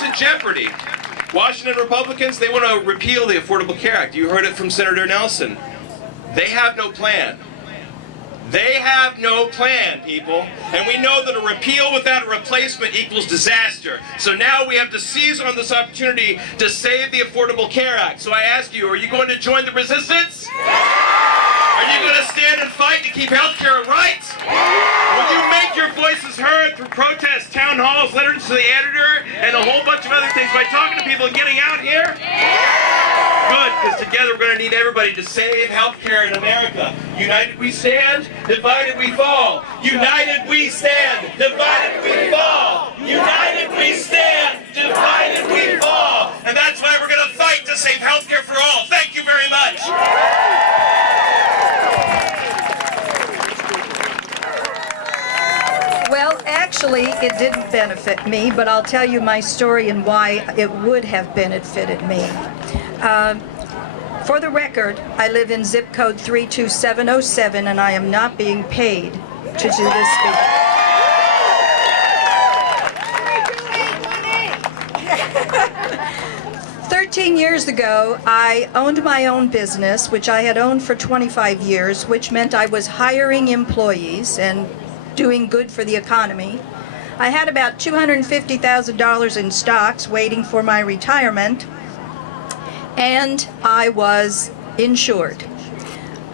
It's in jeopardy. Washington Republicans, they want to repeal the Affordable Care Act. You heard it from Senator Nelson. They have no plan. They have no plan, people. And we know that a repeal without a replacement equals disaster. So now we have to seize on this opportunity to save the Affordable Care Act. So I ask you, are you going to join the resistance? Are you going to stand and fight to keep health care a right? Will you make your voices heard through protests, town halls, letters to the editor, and a whole bunch of other things by talking to people and getting out here? Good, because together we're going to need everybody to save healthcare in America. United we stand, divided we fall. United we stand, divided we fall. United we stand, divided we fall. And that's why we're going to fight to save healthcare for all. Thank you very much. Well, actually, it didn't benefit me, but I'll tell you my story and why it would have benefited me. For the record, I live in zip code 32707, and I am not being paid to do this speech. "13 years ago, I owned my own business, which I had owned for 25 years, which meant I was hiring employees and doing good for the economy. I had about $250,000 in stocks waiting for my retirement, and I was insured.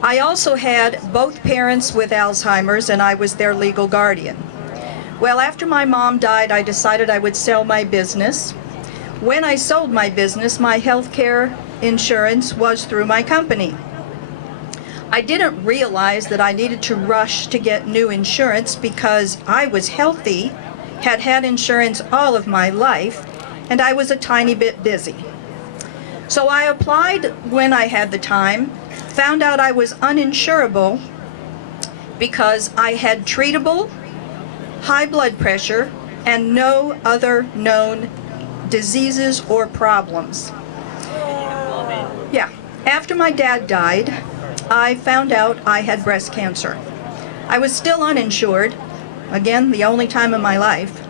I also had both parents with Alzheimer's, and I was their legal guardian. Well, after my mom died, I decided I would sell my business. When I sold my business, my health care insurance was through my company. I didn't realize that I needed to rush to get new insurance because I was healthy, had had insurance all of my life, and I was a tiny bit busy. So I applied when I had the time, found out I was uninsurable because I had treatable high blood pressure and no other known diseases or problems. Yeah, after my dad died, I found out I had breast cancer. I was still uninsured, again, the only time in my life.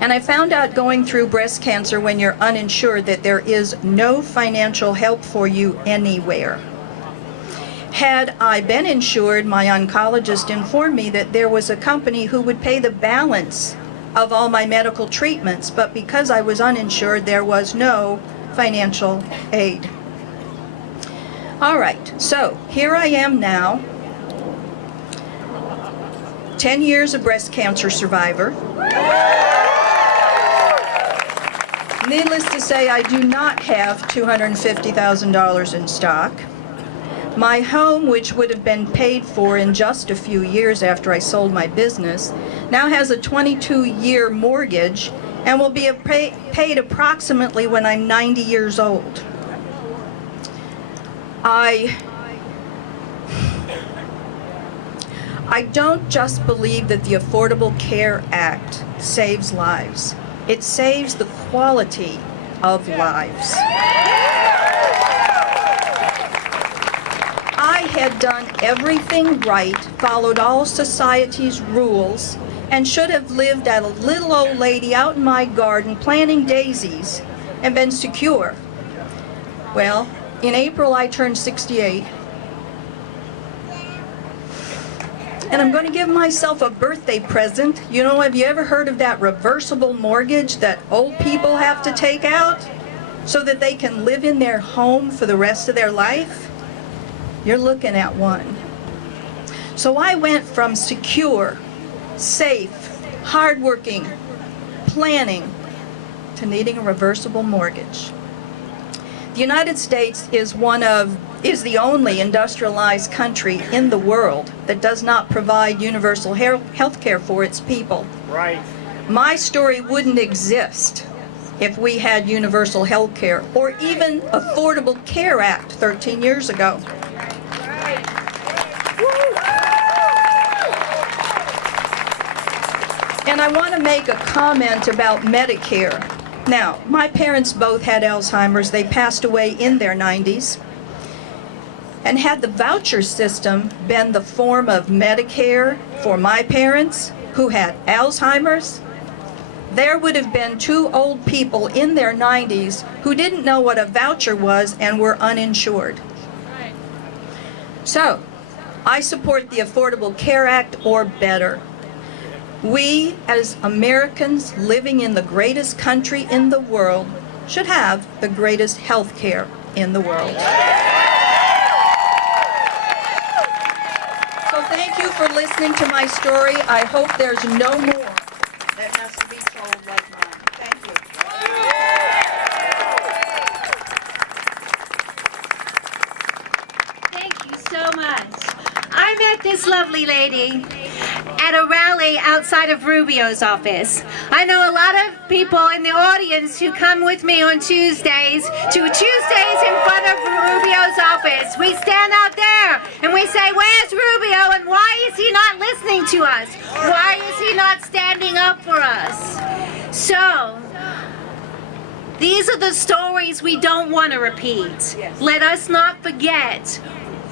And I found out going through breast cancer when you're uninsured that there is no financial help for you anywhere. Had I been insured, my oncologist informed me that there was a company who would pay the balance of all my medical treatments, but because I was uninsured, there was no financial aid. All right, so here I am now, 10 years a breast cancer survivor. Needless to say, I do not have $250,000 in stock. My home, which would have been paid for in just a few years after I sold my business, now has a 22-year mortgage and will be paid approximately when I'm 90 years old. I don't just believe that the Affordable Care Act saves lives. It saves the quality of lives. I had done everything right, followed all society's rules, and should have lived as a little old lady out in my garden planting daisies and been secure. Well, in April, I turned 68. And I'm going to give myself a birthday present. You know, have you ever heard of that reversible mortgage that old people have to take out so that they can live in their home for the rest of their life? You're looking at one. So I went from secure, safe, hardworking, planning, to needing a reversible mortgage. The United States is the only industrialized country in the world that does not provide universal health care for its people. Right. My story wouldn't exist if we had universal health care or even Affordable Care Act 13 years ago. And I want to make a comment about Medicare. Now, my parents both had Alzheimer's. They passed away in their 90s. And had the voucher system been the form of Medicare for my parents who had Alzheimer's, there would have been 2 old people in their 90s who didn't know what a voucher was and were uninsured. So, I support the Affordable Care Act, or better. We, as Americans living in the greatest country in the world, should have the greatest health care in the world. So thank you for listening to my story. I hope there's no more that has to be told like mine. Thank you. Thank you so much. I met this lovely lady at a rally outside of Rubio's office. I know a lot of people in the audience who come with me on Tuesdays in front of Rubio's office. We stand out there and we say, "Where's Rubio, and why is he not listening to us? Why is he not standing up for us?" So, these are the stories we don't want to repeat. Let us not forget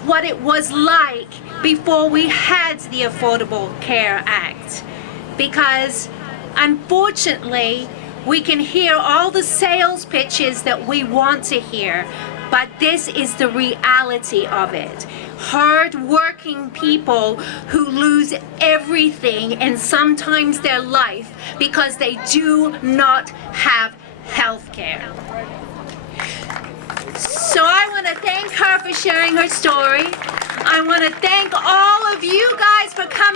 what it was like before we had the Affordable Care Act. Because, unfortunately, we can hear all the sales pitches that we want to hear, but this is the reality of it. Hard-working people who lose everything and sometimes their life because they do not have health care. So I want to thank her for sharing her story. I want to thank all of you guys for coming.